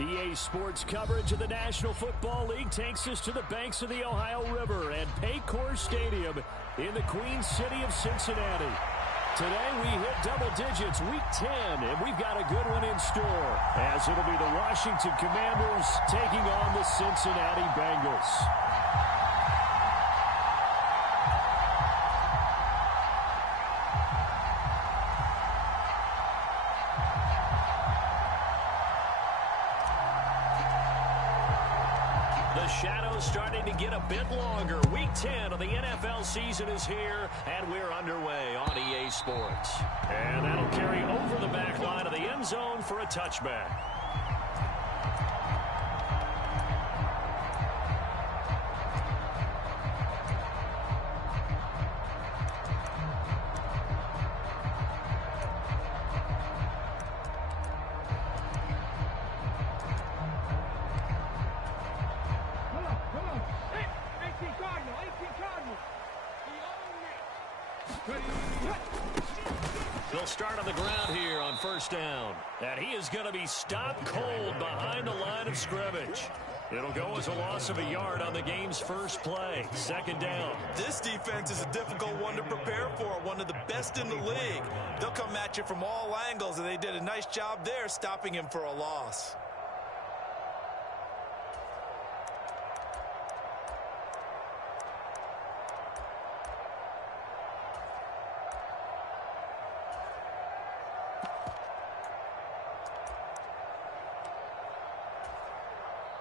EA Sports coverage of the National Football League takes us to the banks of the Ohio River and Paycor Stadium in the Queen City of Cincinnati. Today we hit double digits, Week 10, and we've got a good one in store, as it'll be the Washington Commanders taking on the Cincinnati Bengals. The shadow's starting to get a bit longer. Week 10 of the NFL season is here, and we're underway on EA Sports. And that'll carry over the back line of the end zone for a touchback. They'll start on the ground here on first down. And he is going to be stopped cold behind the line of scrimmage. It'll go as a loss of a yard on the game's first play. Second down. This defense is a difficult one to prepare for, one of the best in the league. They'll come at you from all angles, and they did a nice job there stopping him for a loss.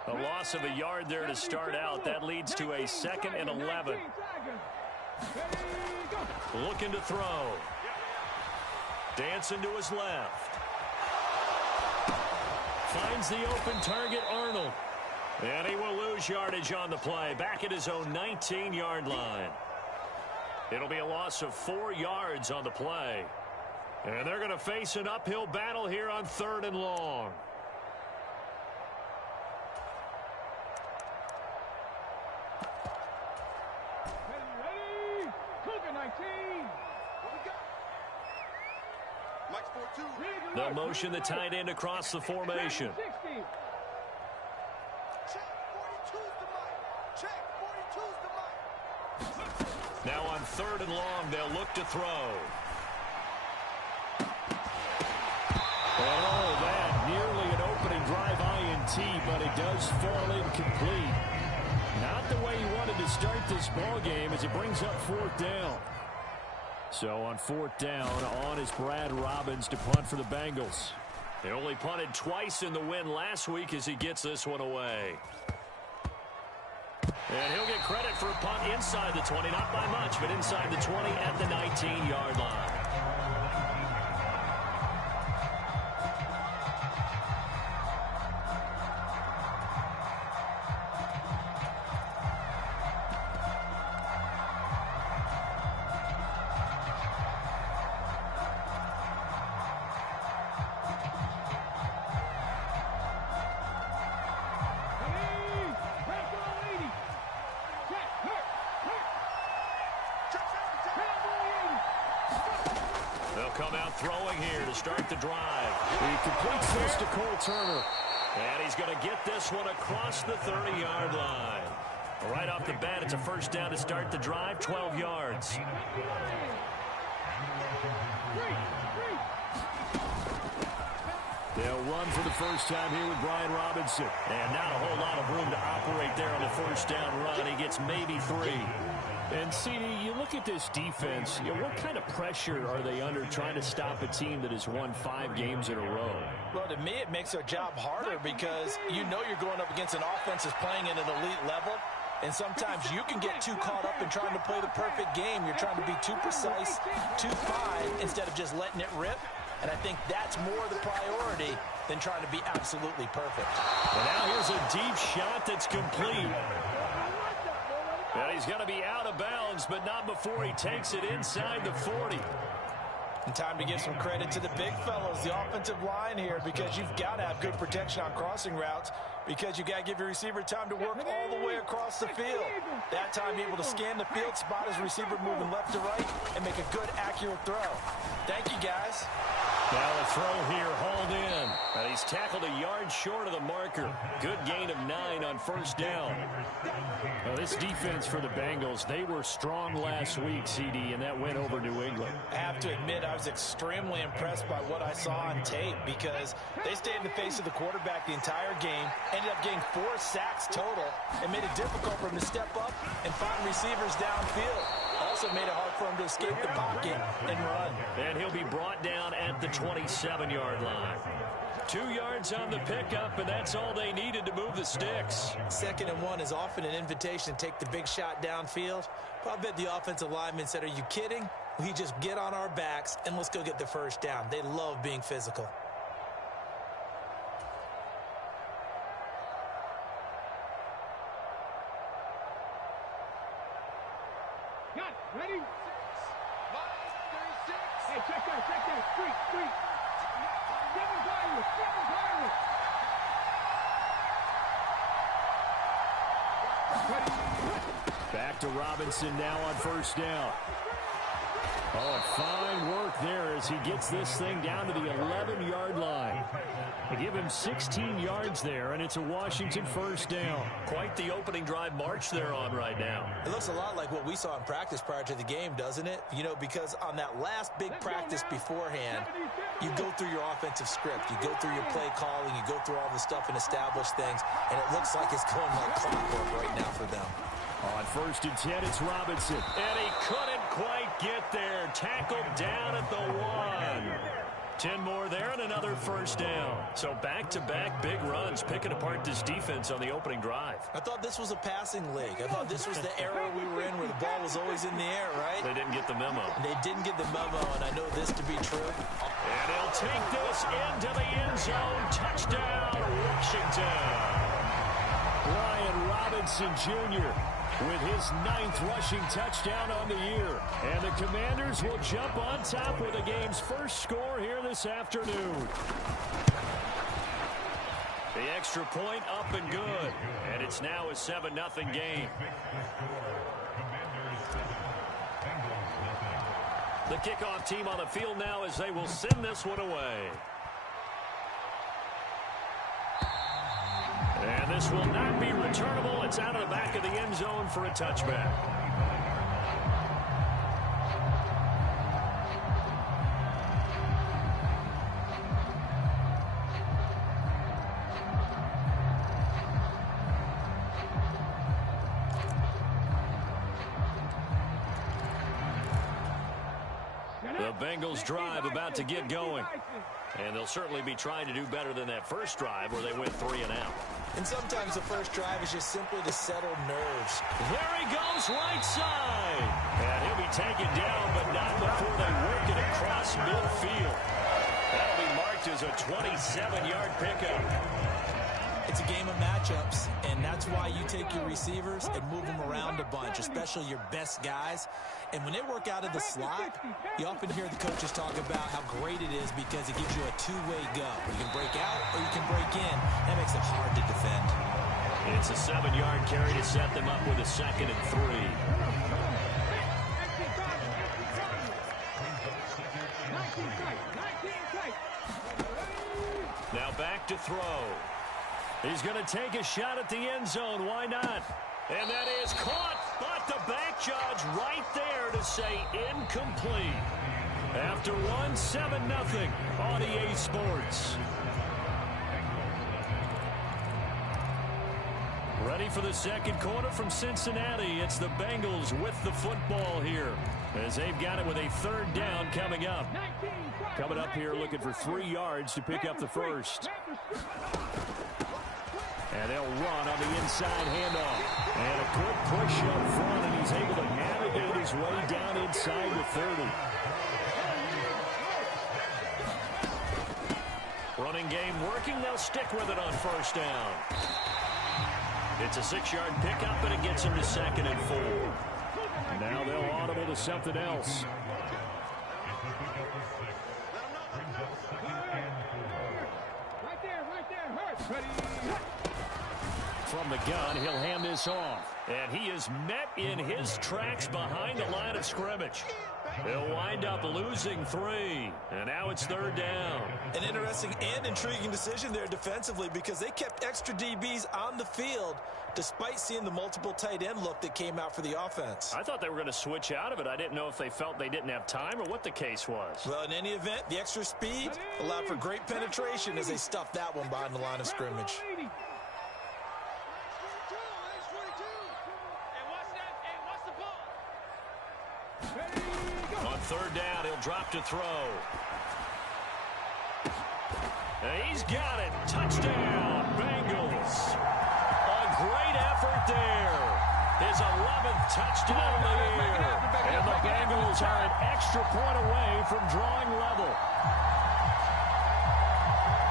A loss of a yard there to start out. That leads to a 2nd and 11. Looking to throw. Dancing to his left. Finds the open target, Arnold. And he will lose yardage on the play. Back at his own 19-yard line. It'll be a loss of 4 yards on the play. And they're going to face an uphill battle here on 3rd and long. They'll motion the tight end across the formation. Now on 3rd and long, they'll look to throw. Oh, that nearly an opening drive INT, but it does fall incomplete. Not the way he wanted to start this ball game as it brings up 4th down. So on 4th down, on is Brad Robbins to punt for the Bengals. They only punted twice in the win last week as he gets this one away. And he'll get credit for a punt inside the 20, not by much, but inside the 20 at the 19-yard line. Come out throwing here to start the drive. He completes this to Cole Turner. And he's going to get this one across the 30-yard line. Right off the bat, it's a first down to start the drive, 12 yards. They'll run for the first time here with Brian Robinson. And not a whole lot of room to operate there on the first down run. He gets maybe 3. And, CD, you look at this defense, what kind of pressure are they under trying to stop a team that has won 5 games in a row? Well, to me, it makes their job harder because you know you're going up against an offense that's playing at an elite level. And sometimes you can get too caught up in trying to play the perfect game. You're trying to be too precise, too fine, instead of just letting it rip. And I think that's more the priority than trying to be absolutely perfect. And now here's a deep shot that's complete. And he's going to be out of bounds, but not before he takes it inside the 40. And time to give some credit to the big fellas, the offensive line here, because you've got to have good protection on crossing routes, because you got to give your receiver time to work all the way across the field. That time, be able to scan the field, spot his receiver moving left to right, and make a good, accurate throw. Thank you, guys. Now a throw here, hauled in. And he's tackled a yard short of the marker. Good gain of 9 on first down. Well, this defense for the Bengals, they were strong last week, CD, and that went over New England. I have to admit, I was extremely impressed by what I saw on tape because they stayed in the face of the quarterback the entire game, ended up getting 4 sacks total, and made it difficult for him to step up and find receivers downfield. Also made it hard for him to escape the pocket and run. And he'll be brought down at the 27-yard line. 2 yards on the pickup, and that's all they needed to move the sticks. 2nd and 1 is often an invitation to take the big shot downfield. But I bet the offensive lineman said, are you kidding? We just get on our backs and let's go get the first down. They love being physical. Ready? 6, 9, 36. Hey, check that. Street. Back to Robinson now on first down. Oh, fine work there as he gets this thing down to the 11-yard line. They give him 16 yards there, and it's a Washington first down. Quite the opening drive march they're on right now. It looks a lot like what we saw in practice prior to the game, doesn't it? You know, because on that last big practice beforehand, you go through your offensive script. You go through your play calling. You go through all the stuff and establish things, and it looks like it's going like clockwork right now for them. On 1st and 10, it's Robinson. And he couldn't quite get there. Tackled down at the 1. 10 more there and another first down. So back-to-back big runs, picking apart this defense on the opening drive. I thought this was a passing league. I thought this was the era we were in where the ball was always in the air, right? They didn't get the memo. They didn't get the memo, and I know this to be true. And he'll take this into the end zone. Touchdown, Washington. Brian Robinson Jr. with his 9th rushing touchdown on the year. And the Commanders will jump on top with the game's first score here this afternoon. The extra point up and good. And it's now a 7-0 game. The kickoff team on the field now as they will send this one away. And this will not be returnable. It's out of the back of the end zone for a touchback. The Bengals drive about to get going. And they'll certainly be trying to do better than that first drive where they went 3 and out. And sometimes the first drive is just simply to settle nerves. There he goes, right side. And he'll be taken down, but not before they work it across midfield. That'll be marked as a 27-yard pickup. It's a game of matchups, and that's why you take your receivers and move them around a bunch, especially your best guys. And when they work out of the slot, you often hear the coaches talk about how great it is because it gives you a two-way go. You can break out or you can break in. That makes it hard to defend. It's a 7-yard carry to set them up with a 2nd and 3. Now back to throw. He's going to take a shot at the end zone. Why not? And that is caught, but the back judge right there to say incomplete. After 7-0 on EA Sports. Ready for the second quarter from Cincinnati. It's the Bengals with the football here as they've got it with a 3rd down coming up. Coming up here looking for 3 yards to pick up the first. And they'll run on the inside handoff. And a quick push up front, and he's able to navigate his way down inside the 30. Running game working. They'll stick with it on first down. It's a 6-yard pickup, and it gets him to 2nd and 4. Now they'll audible to something else. From the gun, he'll hand this off. And he is met in his tracks behind the line of scrimmage. They'll wind up losing 3, and now it's 3rd down. An interesting and intriguing decision there defensively because they kept extra DBs on the field despite seeing the multiple tight end look that came out for the offense. I thought they were going to switch out of it. I didn't know if they felt they didn't have time or what the case was. Well, in any event, the extra speed allowed for great penetration as they stuffed that one behind the line of scrimmage. On 3rd down, he'll drop to throw. And he's got it. Touchdown, Bengals. A great effort there. His 11th touchdown of the year. And the Bengals are an extra point away from drawing level.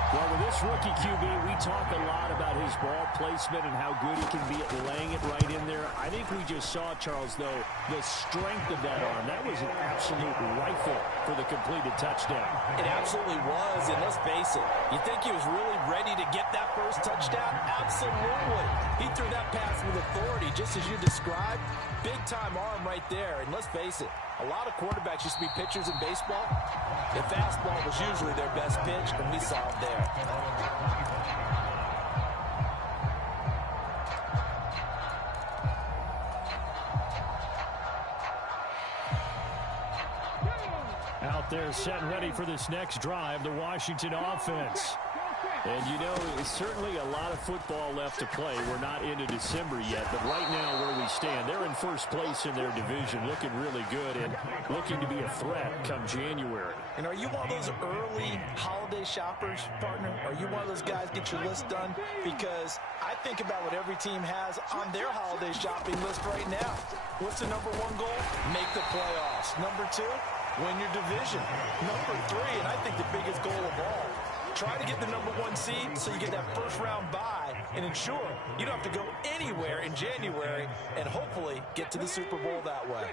Well, with this rookie QB, we talk a lot about his ball placement and how good he can be at laying it right in there. I think we just saw, Charles, though, the strength of that arm. That was an absolute rifle for the completed touchdown. It absolutely was, and let's face it, you think he was really ready to get that first touchdown? Absolutely. He threw that pass with authority, just as you described. Big-time arm right there, and let's face it, a lot of quarterbacks used to be pitchers in baseball. The fastball was usually their best pitch, and we saw it there. Out there set and ready for this next drive, the Washington offense. And, you know, it's certainly a lot of football left to play. We're not into December yet, but right now where we stand, they're in first place in their division, looking really good and looking to be a threat come January. And are you one of those early holiday shoppers, partner? Are you one of those guys get your list done? Because I think about what every team has on their holiday shopping list right now. What's the #1 goal? Make the playoffs. #2, win your division. #3, and I think the biggest goal of all, try to get the #1 seed so you get that first-round bye and ensure you don't have to go anywhere in January and hopefully get to the Super Bowl that way.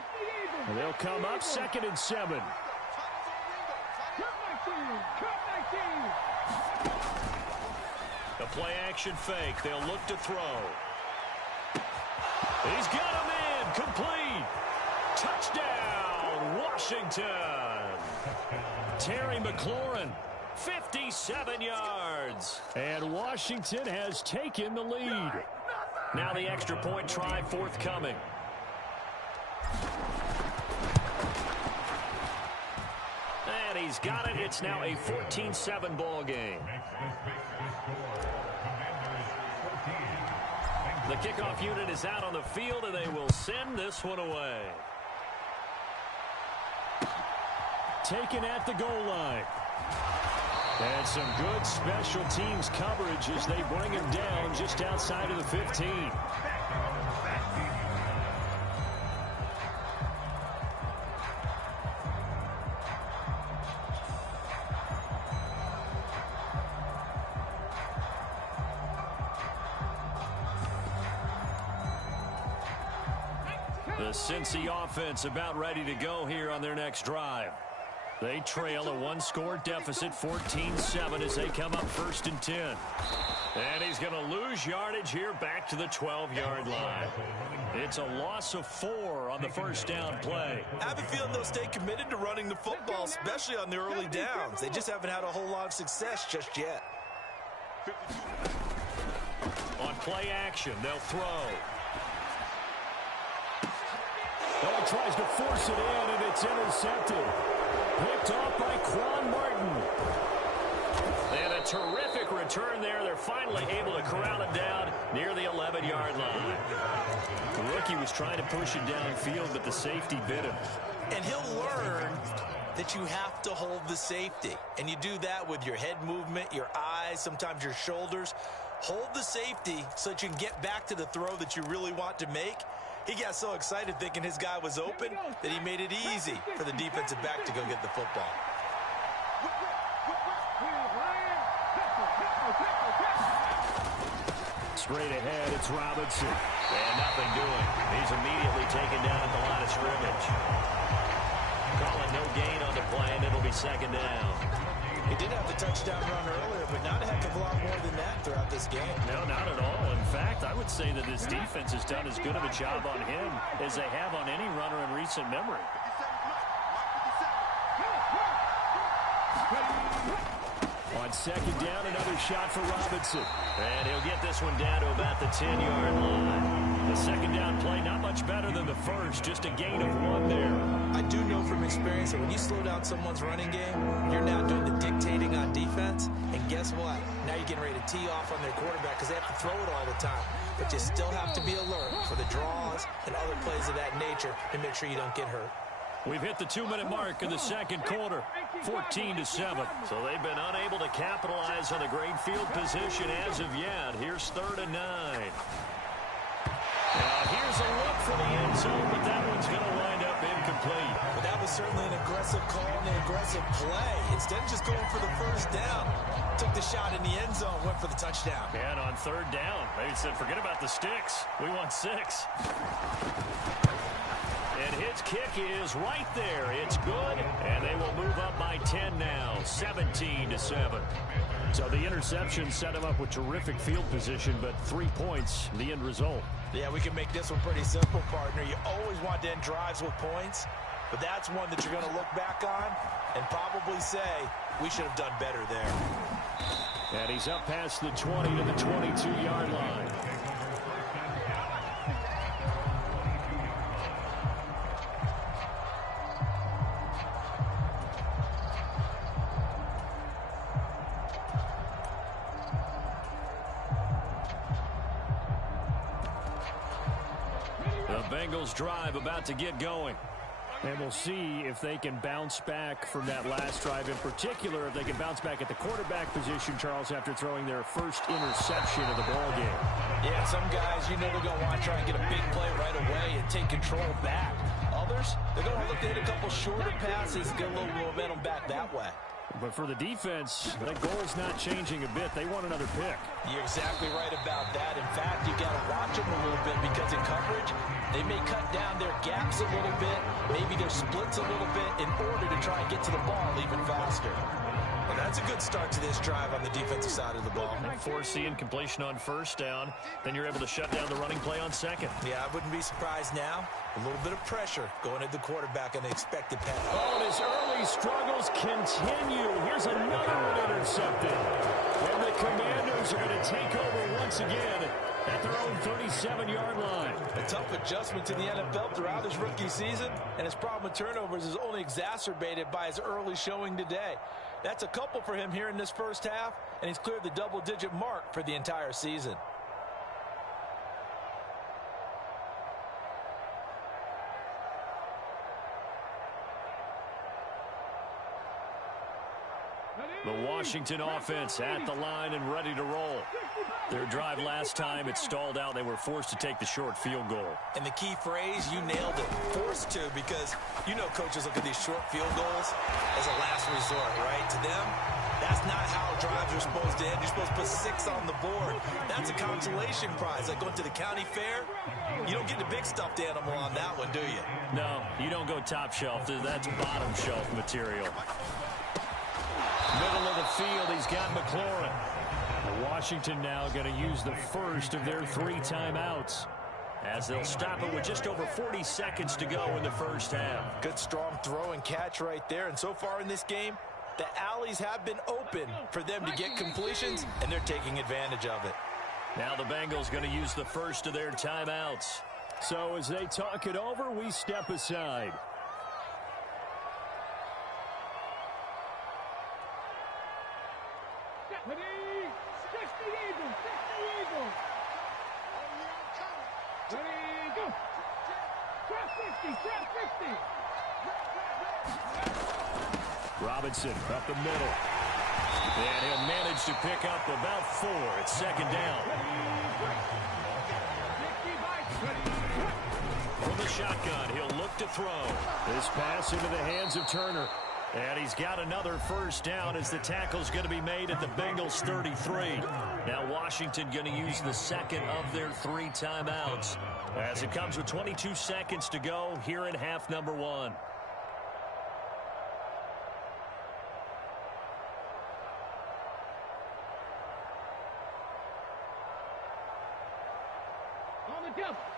And they'll come up 2nd and 7. The play-action fake. They'll look to throw. He's got him in. Complete. Touchdown, Washington. Terry McLaurin. 57 yards. And Washington has taken the lead. Now the extra point try forthcoming. And he's got it. It's now a 14-7 ball game. The kickoff unit is out on the field, and they will send this one away. Taken at the goal line. And some good special teams coverage as they bring him down just outside of the 15. The Cincy offense about ready to go here on their next drive. They trail a 1-score deficit, 14-7, as they come up 1st and 10. And he's going to lose yardage here back to the 12-yard line. It's a loss of 4 on the first down play. I have a feeling they'll stay committed to running the football, especially on the early downs. They just haven't had a whole lot of success just yet. On play action, they'll throw. Oh, tries to force it in, and it's intercepted. Picked off by Quan Martin. And a terrific return there. They're finally able to corral it down near the 11-yard line. The rookie was trying to push it downfield, but the safety bit him. And he'll learn that you have to hold the safety. And you do that with your head movement, your eyes, sometimes your shoulders. Hold the safety so that you can get back to the throw that you really want to make. He got so excited thinking his guy was open that he made it easy for the defensive back to go get the football. Straight ahead, it's Robinson. And nothing doing. He's immediately taken down at the line of scrimmage. Calling no gain on the play, and it'll be 2nd down. He did have the touchdown run earlier, but not a heck of a lot more than that throughout this game. No, not at all. In fact, I would say that this defense has done as good of a job on him as they have on any runner in recent memory. On second down, another shot for Robinson. And he'll get this one down to about the 10-yard line. The second down play, not much better than the first, just a gain of 1 there. I do know from experience that when you slow down someone's running game, you're now doing the dictating on defense. And guess what? Now you're getting ready to tee off on their quarterback because they have to throw it all the time. But you still have to be alert for the draws and other plays of that nature to make sure you don't get hurt. We've hit the 2-minute mark in the second quarter, 14-7. So they've been unable to capitalize on a great field position as of yet. Here's 3rd and 9. Now here's a look for the end zone, but that one's going to wind up incomplete. But that was certainly an aggressive call and an aggressive play. Instead of just going for the first down, took the shot in the end zone, went for the touchdown. And on 3rd down, they said, forget about the sticks. We want 6. And his kick is right there. It's good, and they will move up by 10 now, 17-7. So the interception set him up with terrific field position, but 3 points, the end result. Yeah, we can make this one pretty simple, partner. You always want to end drives with points, but that's one that you're going to look back on and probably say, we should have done better there. And he's up past the 20 to the 22-yard line. Bengals drive about to get going. And we'll see if they can bounce back from that last drive. In particular, if they can bounce back at the quarterback position, Charles, after throwing their first interception of the ball game. Yeah, some guys, you know they're going to want to try and get a big play right away and take control back. Others, they're going to look to hit a couple shorter passes, get a little momentum back that way. But for the defense, that goal's not changing a bit. They want another pick. You're exactly right about that. In fact, you got to watch them a little bit because in coverage, they may cut down their gaps a little bit, maybe their splits a little bit in order to try and get to the ball even faster. And that's a good start to this drive on the defensive side of the ball. And force the incompletion on 1st down. Then you're able to shut down the running play on 2nd. Yeah, I wouldn't be surprised now. A little bit of pressure going at the quarterback on the expected pass. Oh, and his early struggles continue. Here's another one intercepted. And the Commanders are going to take over once again at their own 37-yard line. A tough adjustment to the NFL throughout his rookie season, and his problem with turnovers is only exacerbated by his early showing today. That's a couple for him here in this first half, and he's cleared the double-digit mark for the entire season. The Washington offense at the line and ready to roll. Their drive last time, it stalled out. They were forced to take the short field goal. And the key phrase, you nailed it, forced to, because you know coaches look at these short field goals as a last resort, right? To them, that's not how drives are supposed to end. You're supposed to put 6 on the board. That's a consolation prize. Like going to the county fair, you don't get the big stuffed animal on that one, do you? No, you don't go top shelf. That's bottom shelf material. Middle of the field, he's got McLaurin. Washington now going to use the first of their 3 timeouts, as they'll stop it with just over 40 seconds to go in the first half. Good strong throw and catch right there. And so far in this game, the alleys have been open for them to get completions, and they're taking advantage of it. Now the Bengals going to use the first of their timeouts. So as they talk it over, we step aside. Ready? 60 Eagles! 60 Eagles! Ready, go! Drop 50! Drop 50! Robinson up the middle. And he'll manage to pick up about 4. It's 2nd down. From the shotgun, he'll look to throw. This pass into the hands of Turner. And he's got another first down as the tackle's going to be made at the Bengals 33. Now Washington going to use the second of their 3 timeouts as it comes with 22 seconds to go here in half number 1.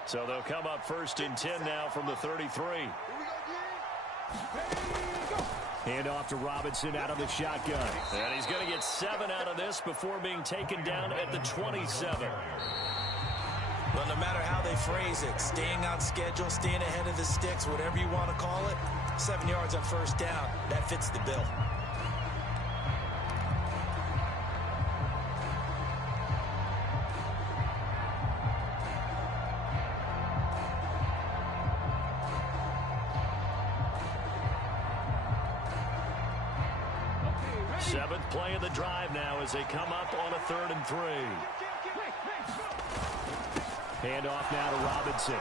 So they'll come up 1st and 10 now from the 33. Hand off to Robinson out of the shotgun. And he's going to get 7 out of this before being taken down at the 27. Well, no matter how they phrase it, staying on schedule, staying ahead of the sticks, whatever you want to call it, 7 yards on first down, that fits the bill. Seventh play of the drive now as they come up on a 3rd and 3. Hand off now to Robinson.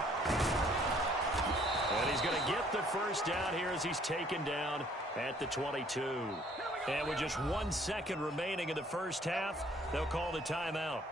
And he's going to get the first down here as he's taken down at the 22. And with just 1 second remaining in the first half, they'll call the timeout.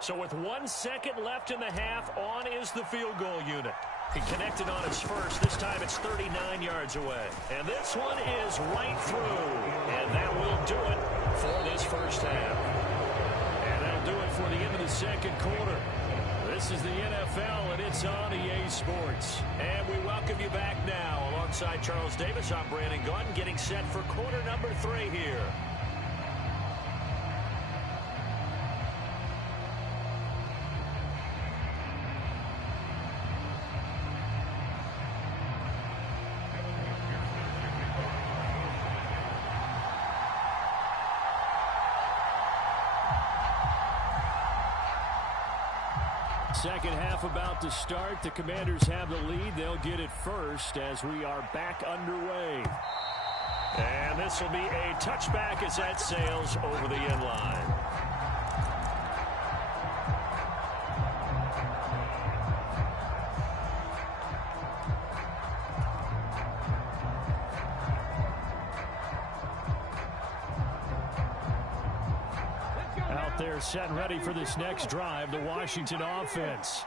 So with 1 second left in the half, on is the field goal unit. He connected on his first. This time it's 39 yards away. And this one is right through. And that will do it for this first half. And that'll do it for the end of the second quarter. This is the NFL, and it's on EA Sports. And we welcome you back now. Alongside Charles Davis, I'm Brandon Gaudin, getting set for quarter number 3 here. Second half about to start. The Commanders have the lead. They'll get it first as we are back underway. And this will be a touchback as that sails over the end line. They're set and ready for this next drive, the Washington offense.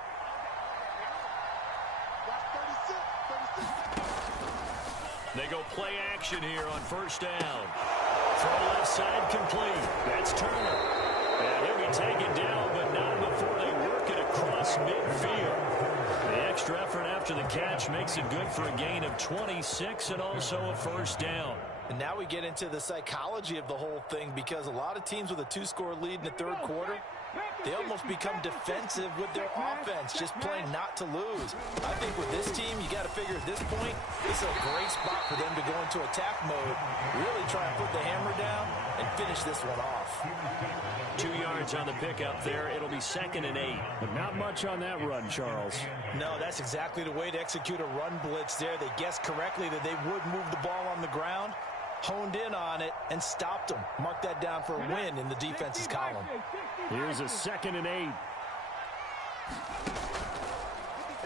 They go play action here on first down. Throw left side complete. That's Turner. And he'll be taken down, but not before they work it across midfield. The extra effort after the catch makes it good for a gain of 26 and also a first down. And now we get into the psychology of the whole thing, because a lot of teams with a 2-score lead in the third quarter, they almost become defensive with their offense, just playing not to lose. I think with this team, you got to figure at this point, this is a great spot for them to go into attack mode, really try and put the hammer down and finish this one off. 2 yards on the pickup there. It'll be 2nd and 8. But not much on that run, Charles. No, that's exactly the way to execute a run blitz there. They guessed correctly that they would move the ball on the ground, honed in on it, and stopped them. Mark that down for a win in the defense's column. Here's a 2nd and 8.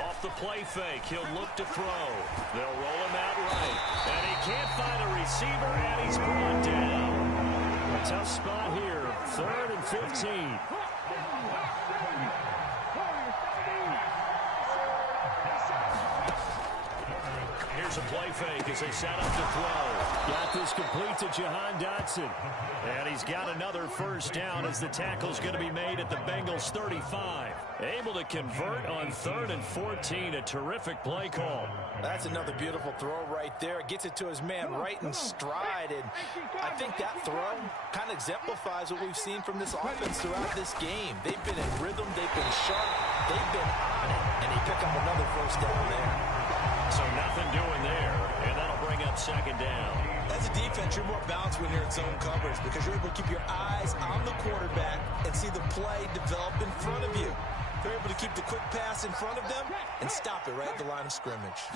Off the play fake, he'll look to throw. They'll roll him out right. And he can't find a receiver, and he's brought down. A tough spot here. 3rd and 15. Here's a play fake as they set up to throw. Got this complete to Jahan Dotson. And he's got another first down as the tackle's going to be made at the Bengals 35. Able to convert on 3rd and 14. A terrific play call. That's another beautiful throw right there. Gets it to his man right in stride. And I think that throw kind of exemplifies what we've seen from this offense throughout this game. They've been in rhythm. They've been sharp. They've been on it. And he picked up another first down there. So nothing doing there. And that'll bring up 2nd down. As a defense, you're more balanced when you're in zone coverage because you're able to keep your eyes on the quarterback and see the play develop in front of you. They're able to keep the quick pass in front of them and stop it right at the line of scrimmage.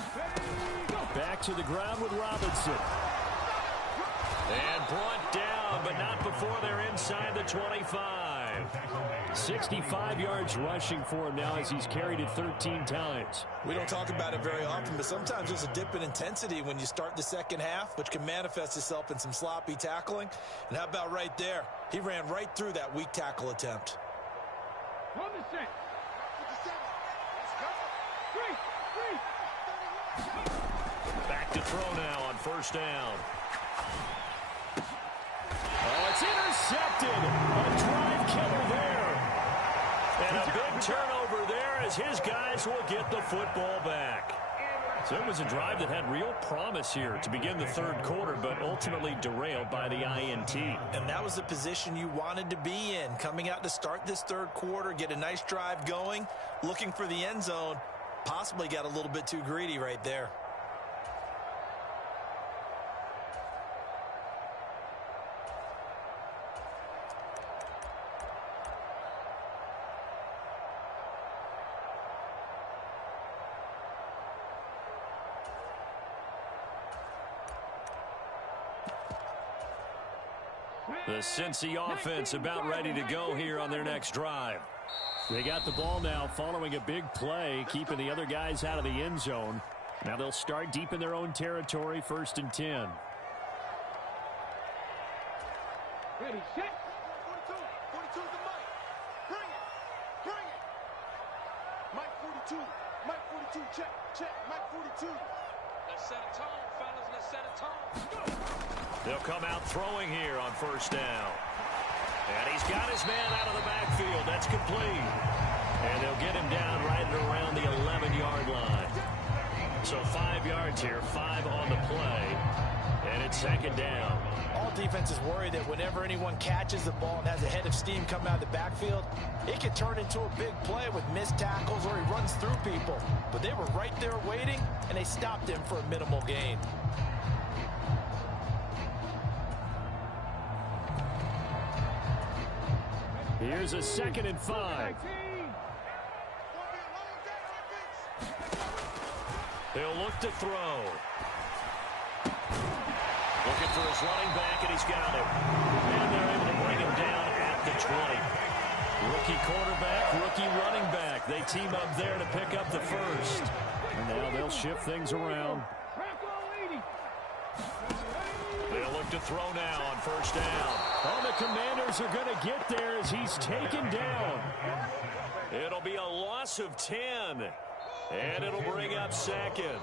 Back to the ground with Robinson. And brought down, but not before they're inside the 25. 65 yards rushing for him now as he's carried it 13 times. We don't talk about it very often, but sometimes there's a dip in intensity when you start the second half, which can manifest itself in some sloppy tackling. And how about right there? He ran right through that weak tackle attempt. Run the set. 57. Let's go. 3. to throw now on first down. Oh, it's intercepted. A drive killer there. And a big turnover there as his guys will get the football back. So it was a drive that had real promise here to begin the third quarter, but ultimately derailed by the INT. And that was the position you wanted to be in, coming out to start this third quarter, get a nice drive going, looking for the end zone. Possibly got a little bit too greedy right there. The Cincy offense about ready to go here on their next drive. They got the ball now following a big play, keeping the other guys out of the end zone. Now they'll start deep in their own territory, 1st and 10. Ready, set. 42. 42 is the mic. Bring it. Bring it. Mike 42. Mike 42. Check. Check. Mike 42. Let's set a tone, fellas. Let's set a tone. Go. They'll come out throwing here on first down. And he's got his man out of the backfield. That's complete. And they'll get him down right at around the 11-yard line. So 5 yards here, 5 on the play. And it's 2nd down. All defenses worry that whenever anyone catches the ball and has a head of steam come out of the backfield, it can turn into a big play with missed tackles or he runs through people. But they were right there waiting, and they stopped him for a minimal gain. Here's a 2nd and 5. He'll look to throw. Looking for his running back, and he's got him. And they're able to bring him down at the 20. Rookie quarterback, rookie running back. They team up there to pick up the first. And now they'll shift things around. They'll look to throw now on first down. Oh, the Commanders are going to get there as he's taken down. It'll be a loss of 10. And it'll bring up 2nd.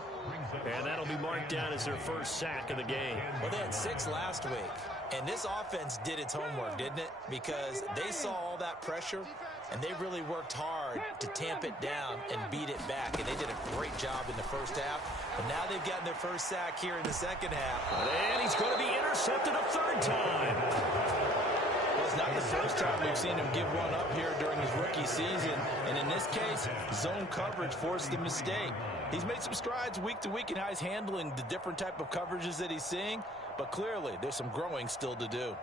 And that'll be marked down as their first sack of the game. Well, they had 6 last week. And this offense did its homework, didn't it? Because they saw all that pressure, and they really worked hard to tamp it down and beat it back. And they did a great job in the first half. But now they've gotten their first sack here in the second half. And he's going to be intercepted a 3rd time. Well, it's not the first time we've seen him give one up here during his rookie season. And in this case, zone coverage forced the mistake. He's made some strides week to week in how he's handling the different type of coverages that he's seeing. But clearly, there's some growing still to do.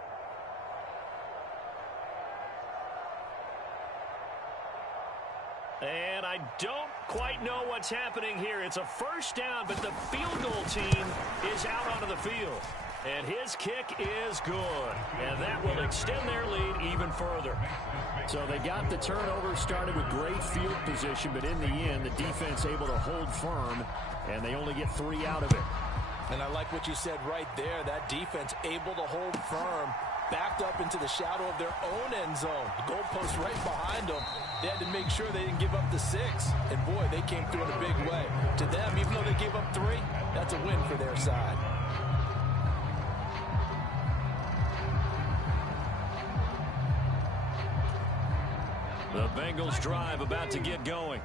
And I don't quite know what's happening here. It's a first down, but the field goal team is out onto the field. And his kick is good. And that will extend their lead even further. So they got the turnover started with great field position, but in the end, the defense able to hold firm, and they only get 3 out of it. And I like what you said right there. That defense able to hold firm, backed up into the shadow of their own end zone. The goalpost right behind them. They had to make sure they didn't give up the 6. And, boy, they came through in a big way. To them, even though they gave up 3, that's a win for their side. The Bengals drive about to get going.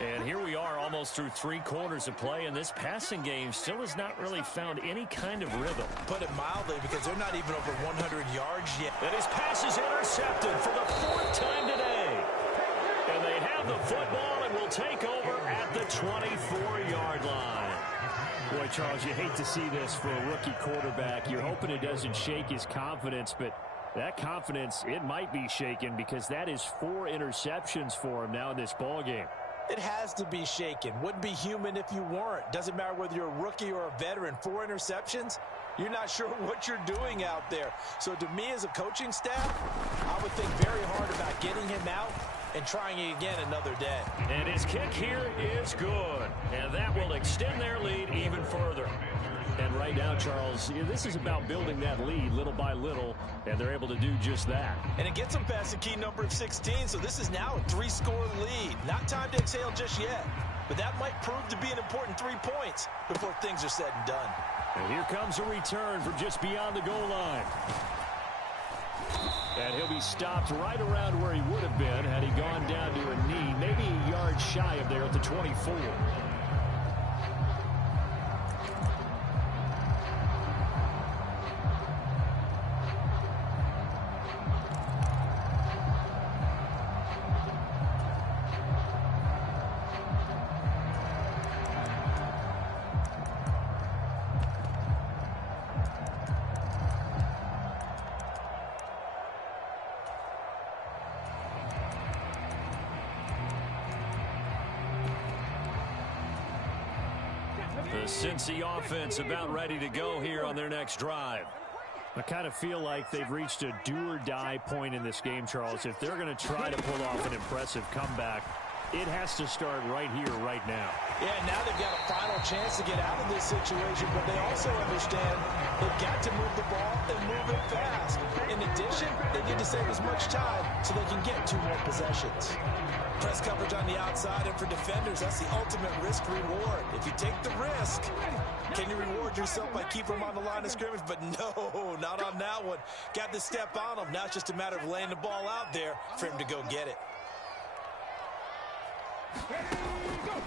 And here we are almost through 3 quarters of play, and this passing game still has not really found any kind of rhythm. Put it mildly, because they're not even over 100 yards yet. And his pass is intercepted for the 4th time today. And they have the football and will take over at the 24-yard line. Boy, Charles, you hate to see this for a rookie quarterback. You're hoping it doesn't shake his confidence, but that confidence, it might be shaken because that is 4 interceptions for him now in this ball game. It has to be shaken. Wouldn't be human if you weren't. Doesn't matter whether you're a rookie or a veteran. 4 interceptions, you're not sure what you're doing out there. So to me as a coaching staff, I would think very hard about getting him out and trying it again another day. And his kick here is good. And that will extend their lead even further. And right now, Charles, this is about building that lead little by little, and they're able to do just that. And it gets them past the key number of 16, so this is now a 3-score lead. Not time to exhale just yet. but that might prove to be an important 3 points before things are said and done. And here comes a return from just beyond the goal line. And he'll be stopped right around where he would have been had he gone down to a knee, maybe a yard shy of there at the 24. The Cincy offense about ready to go here on their next drive. I kind of feel like they've reached a do-or-die point in this game, Charles. If they're going to try to pull off an impressive comeback, it has to start right here, right now. Yeah, now they've got a final chance to get out of this situation, but they also understand they've got to move the ball and move it fast. In addition, they need to save as much time so they can get 2 more possessions. Press coverage on the outside, and for defenders, that's the ultimate risk-reward. If you take the risk, can you reward yourself by keeping them on the line of scrimmage? But no, not on that one. Got to step on them. Now it's just a matter of laying the ball out there for him to go get it.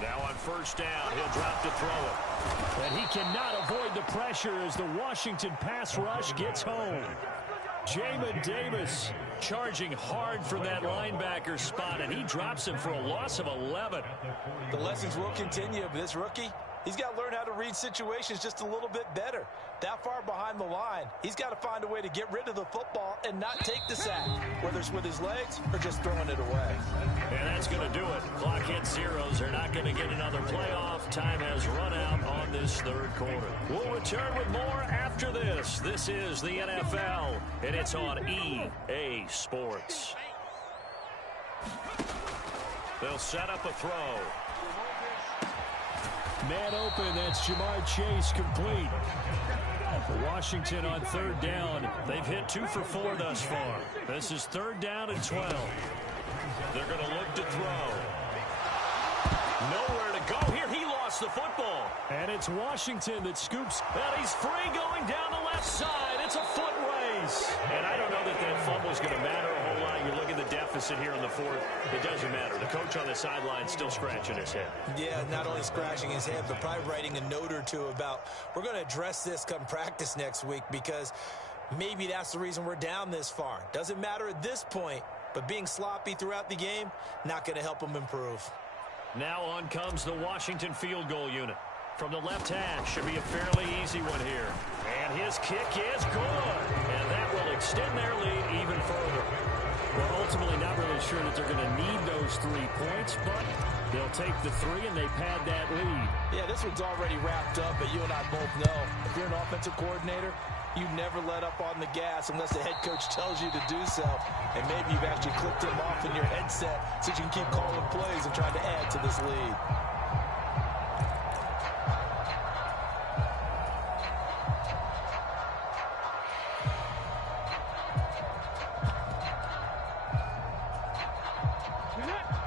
Now on first down, he'll drop to throw it. And he cannot avoid the pressure as the Washington pass rush gets home. Jamin Davis charging hard for that linebacker spot, and he drops him for a loss of 11. The lessons will continue, but this rookie, he's got to learn how to read situations just a little bit better. That far behind the line, he's got to find a way to get rid of the football and not take the sack, whether it's with his legs or just throwing it away. And that's going to do it. Clock hits zeros. They're not going to get another playoff. Time has run out on this third quarter. We'll return with more after this. This is the NFL, and it's on EA Sports. They'll set up a throw. Man open, that's Jamar Chase, complete. Washington on third down. They've hit 2 for 4 thus far. This is 3rd down and 12. They're going to look to throw. Nowhere to go here. He lost the football. And it's Washington that scoops. And he's free going down the left side. It's a foot race. And I don't know that that fumble is going to matter a whole lot. You look at the deficit here in the 4th. It doesn't matter. The coach on the sideline still scratching his head. Yeah, not only scratching his head, but probably writing a note or two about we're going to address this come practice next week because maybe that's the reason we're down this far. Doesn't matter at this point, but being sloppy throughout the game, not going to help them improve. Now on comes the Washington field goal unit. From the left hash, should be a fairly easy one here. And his kick is good. And that will extend their lead even further. Well, ultimately not really sure that they're going to need those 3 points, but they'll take the 3 and they pad that lead. Yeah, this one's already wrapped up, but you and I both know if you're an offensive coordinator, you never let up on the gas unless the head coach tells you to do so. And maybe you've actually clicked him off in your headset so you can keep calling plays and trying to add to this lead.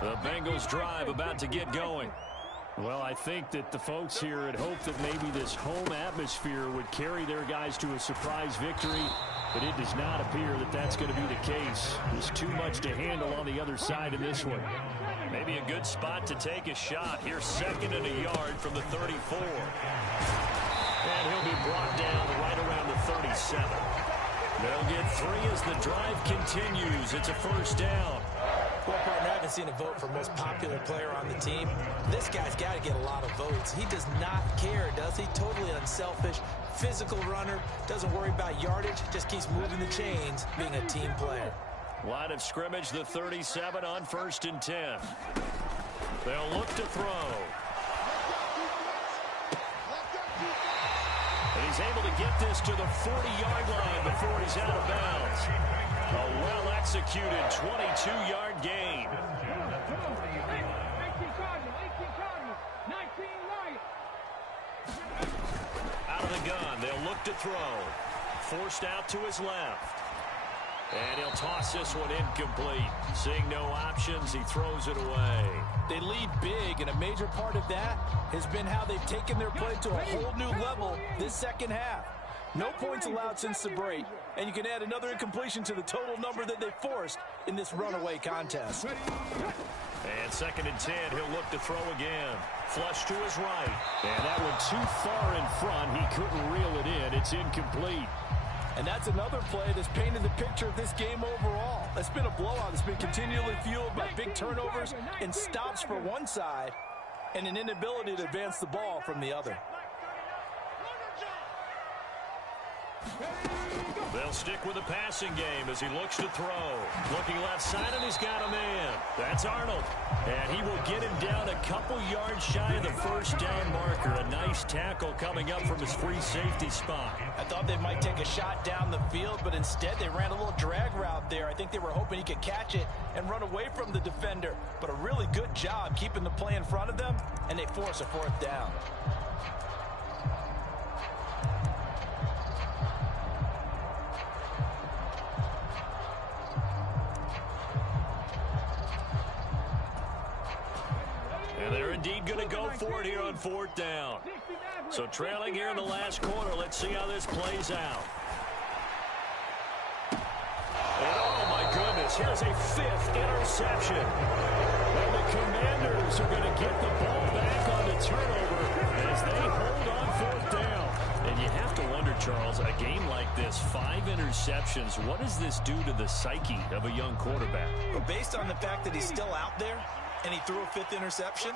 The Bengals drive about to get going. Well, I think that the folks here had hoped that maybe this home atmosphere would carry their guys to a surprise victory, but it does not appear that that's going to be the case. There's too much to handle on the other side in this one. Maybe a good spot to take a shot. Here's 2nd and a yard from the 34. And he'll be brought down right around the 37. They'll get 3 as the drive continues. It's a first down. Well, partner, I haven't seen a vote for most popular player on the team. This guy's got to get a lot of votes. He does not care, does he? Totally unselfish, physical runner, doesn't worry about yardage, just keeps moving the chains, being a team player. Line of scrimmage, the 37 on 1st and 10. They'll look to throw. And he's able to get this to the 40-yard line before he's out of bounds. A well-executed 22-yard gain. Out of the gun, they'll look to throw. Forced out to his left. And he'll toss this one incomplete. Seeing no options, he throws it away. They lead big, and a major part of that has been how they've taken their play to a whole new level this second half. No points allowed since the break, and you can add another incompletion to the total number that they forced in this runaway contest. And 2nd and 10, he'll look to throw again. Flush to his right. And that one too far in front. He couldn't reel it in. It's incomplete. And that's another play that's painted the picture of this game overall. It's been a blowout. It's been continually fueled by big turnovers and stops for one side and an inability to advance the ball from the other. They'll stick with the passing game as he looks to throw. Looking left side, and he's got a man. That's Arnold. And he will get him down a couple yards shy of the first down marker. A nice tackle coming up from his free safety spot. I thought they might take a shot down the field, but instead they ran a little drag route there. I think they were hoping he could catch it and run away from the defender. But a really good job keeping the play in front of them, and they force a 4th down. And they're indeed going to go for it here on 4th down. So trailing here in the last quarter. Let's see how this plays out. And oh my goodness, here's a 5th interception. And the Commanders are going to get the ball back on the turnover as they hold on 4th down. And you have to wonder, Charles, a game like this, 5 interceptions, what does this do to the psyche of a young quarterback? Well, based on the fact that he's still out there and he threw a 5th interception,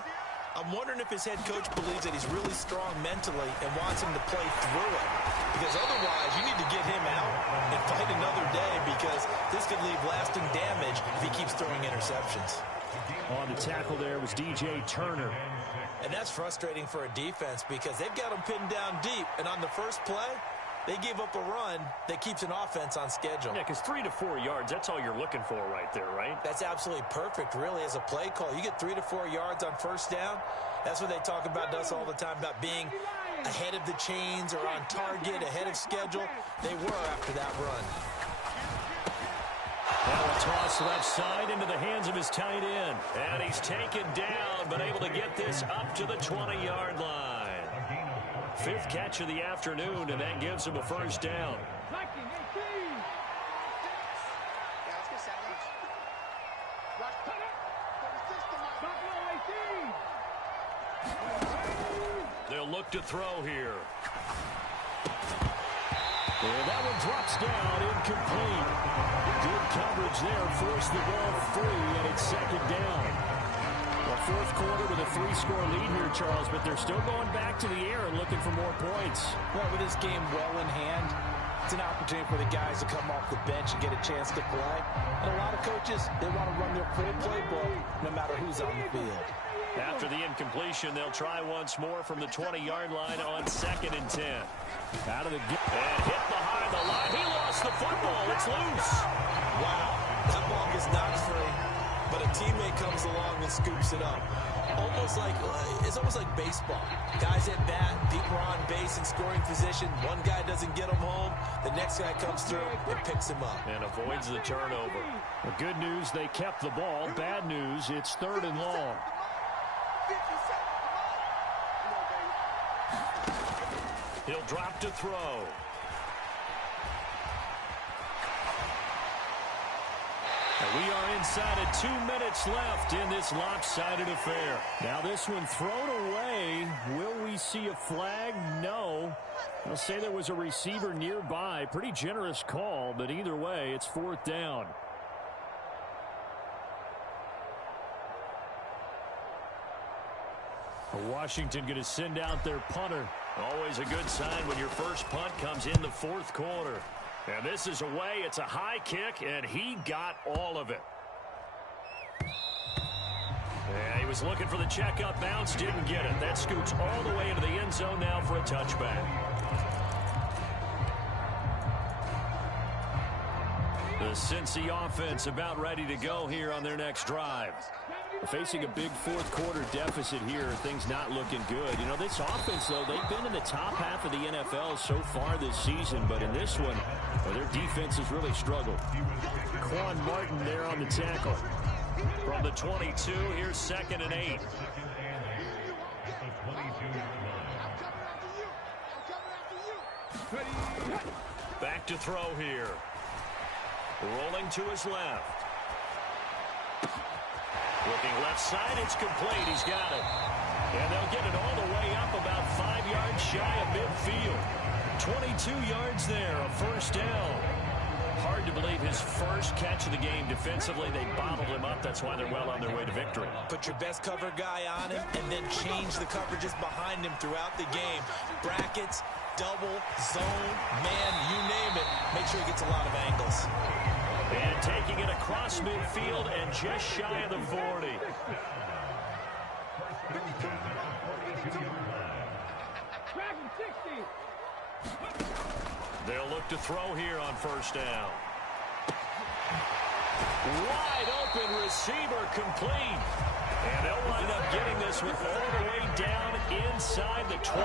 I'm wondering if his head coach believes that he's really strong mentally and wants him to play through it. Because otherwise, you need to get him out and fight another day, because this could leave lasting damage if he keeps throwing interceptions. On the tackle there was DJ Turner. And that's frustrating for a defense because they've got him pinned down deep. And on the first play, they gave up a run that keeps an offense on schedule. Yeah, because 3 to 4 yards, that's all you're looking for right there, right? That's absolutely perfect, really, as a play call. You get 3 to 4 yards on first down. That's what they talk about to us all the time, about being ahead of the chains or on target, ahead of schedule. They were after that run. Now a toss left side into the hands of his tight end. And he's taken down, but able to get this up to the 20-yard line. 5th catch of the afternoon, and that gives him a first down. They'll look to throw here. And that one drops down, incomplete. Good coverage there, forced the ball free, and it's 2nd down. Well, 4th quarter with a 3-score lead here, Charles, but they're still going back to the air and looking for more points. Well, with this game well in hand, it's an opportunity for the guys to come off the bench and get a chance to play. And a lot of coaches, they want to run their full playbook no matter who's on the field. After the incompletion, they'll try once more from the 20-yard line on 2nd and 10. Out of the game. And hit behind the line. He lost the football. It's loose. Wow, that ball gets knocked free, but a teammate comes along and scoops it up. It's almost like baseball. Guys at bat, people are on base in scoring position. One guy doesn't get him home. The next guy comes through and picks him up. And avoids the turnover. The good news, they kept the ball. Bad news, it's 3rd and long. He'll drop to throw. And we are inside of 2 minutes left in this lopsided affair. Now this one thrown away. Will we see a flag? No. I'll say there was a receiver nearby. Pretty generous call, but either way, it's 4th down. Washington going to send out their punter. Always a good sign when your first punt comes in the 4th quarter. And this is away. It's a high kick, and he got all of it. Yeah, he was looking for the check-up bounce, didn't get it. That scoots all the way into the end zone now for a touchback. The Cincy offense about ready to go here on their next drive. Facing a big fourth-quarter deficit here, things not looking good. You know, this offense, though, they've been in the top half of the NFL so far this season, but in this one, well, their defense has really struggled. Quan Martin there on the tackle. From the 22, here's 2nd and 8. Back to throw here. Rolling to his left. Looking left side, it's complete. He's got it. And they'll get it all the way up about 5 yards shy of midfield. 22 yards there, a first down. Hard to believe his first catch of the game defensively. They bottled him up. That's why they're well on their way to victory. Put your best cover guy on him and then change the coverages behind him throughout the game. Brackets, double, zone, man, you name it. Make sure he gets a lot of angles. And taking it across midfield and just shy of the 40. They'll look to throw here on first down. Wide open receiver complete. And they'll wind up getting this one all the way down inside the 20.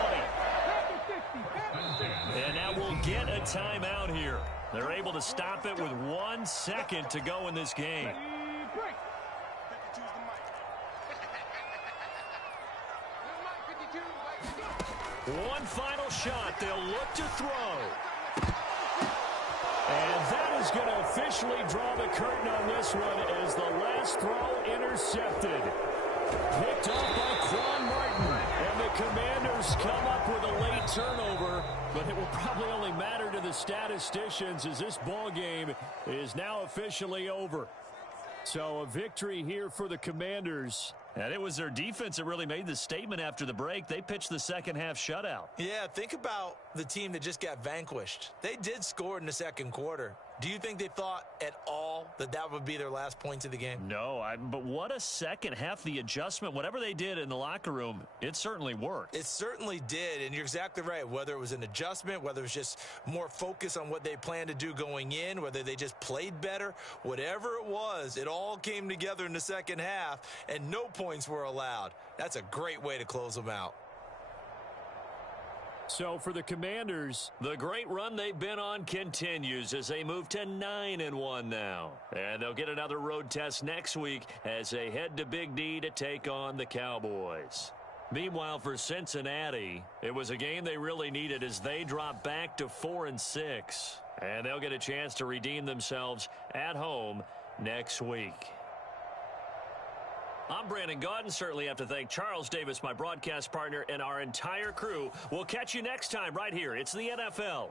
And now we'll get a timeout here. They're able to stop it with 1 second to go in this game. One final shot. They'll look to throw. And that is going to officially draw the curtain on this one as the last throw intercepted. Picked off by Quan Martin. And the Commanders come up with a late turnover, but it will probably only matter to the statisticians as this ball game is now officially over. So a victory here for the Commanders. And it was their defense that really made the statement after the break. They pitched the second half shutout. Yeah, think about the team that just got vanquished. They did score in the second quarter. Do you think they thought at all that that would be their last points of the game? No, but what a second half. The adjustment, whatever they did in the locker room, it certainly worked. It certainly did, and you're exactly right. Whether it was an adjustment, whether it was just more focus on what they planned to do going in, whether they just played better, whatever it was, it all came together in the second half, and no points were allowed. That's a great way to close them out. So for the Commanders, the great run they've been on continues as they move to 9-1 now. And they'll get another road test next week as they head to Big D to take on the Cowboys. Meanwhile, for Cincinnati, it was a game they really needed as they drop back to 4-6. And they'll get a chance to redeem themselves at home next week. I'm Brandon Gaudin. Certainly have to thank Charles Davis, my broadcast partner, and our entire crew. We'll catch you next time right here. It's the NFL